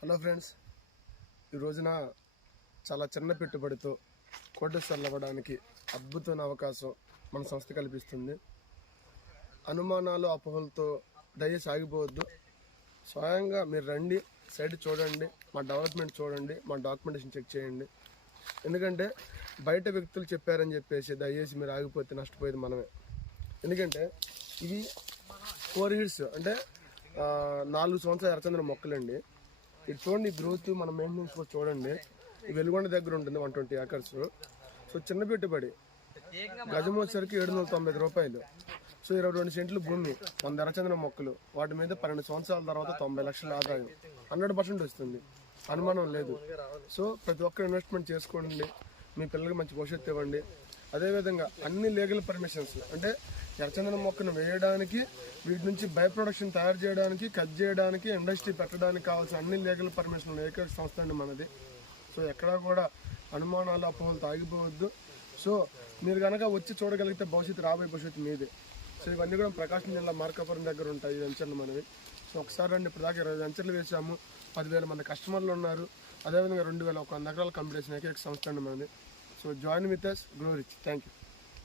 Hello friends, ఈ రోజున చాలా చిన్న పెట్టుబడితో కోటేశ్వర్లు అవ్వడానికి అద్భుతమైన అవకాశం మన సంస్థ కల్పిస్తుంది. అనుమానాలు అపోహలతో దయచేసి ఆగిపోవద్దు. స్వయంగా మీరు రండి, సైట్ చూడండి, మా డెవలప్మెంట్ చూడండి, మా డాక్యుమెంటేషన్ చెక్ చేయండి. ఎందుకంటే బయట వ్యక్తులు చెప్పారని చెప్పేసి దయచేసి మీరు ఆగిపోతే నష్టపోయేది మనమే. ఎందుకంటే ఇవి 4 years అంటే 4 సంవత్సరాల ఎర్రచందనం మొక్కలండి. ఇది చూడండి, గ్రోత్ మన మెయింటెనెన్స్ కూడా చూడండి. ఈ వెలుగొండ దగ్గర ఉంటుంది 120 acres. సో చిన్న పెట్టుబడి, గజం వచ్చేసరికి 795 రూపాయలు. సో 22 సెంట్లు భూమి, 100 ఎర్రచందనం మొక్కలు, వాటి మీద 12 సంవత్సరాల తర్వాత 90 లక్షల ఆదాయం 100% వస్తుంది, అనుమానం లేదు. సో ప్రతి ఒక్కరు ఇన్వెస్ట్మెంట్ చేసుకోండి, మీ పిల్లలకి మంచి భవిష్యత్తు ఇవ్వండి. అదేవిధంగా అన్ని లీగల్ పర్మిషన్స్, అంటే ఎర్రచందనం మొక్కను వేయడానికి, వీటి నుంచి బై ప్రొడక్షన్ తయారు చేయడానికి, కట్ చేయడానికి, ఇండస్ట్రీ పెట్టడానికి కావాల్సిన అన్ని లీగల్ పర్మిషన్లు ఏకైక సంస్థ అండి మనది. సో ఎక్కడా కూడా అనుమానాలు అపోహలు తాగిపోవద్దు. సో మీరు కనుక వచ్చి చూడగలిగితే రాబోయే భవిష్యత్తు మీదే. సో ఇవన్నీ కూడా ప్రకాశం జిల్లా మార్కాపురం దగ్గర ఉంటాయి ఈ వెంచర్లు మనవి. సో ఒకసారి రండి, ఇప్పుడు దాకా 20 వెంచర్లు వేసాము, 10,000 మంది కస్టమర్లు ఉన్నారు. అదేవిధంగా 2,100 ఎకరాలు కంప్లీట్ చేసిన ఏకైక సంస్థ అండి మనది. So join with us, grow rich. Thank you.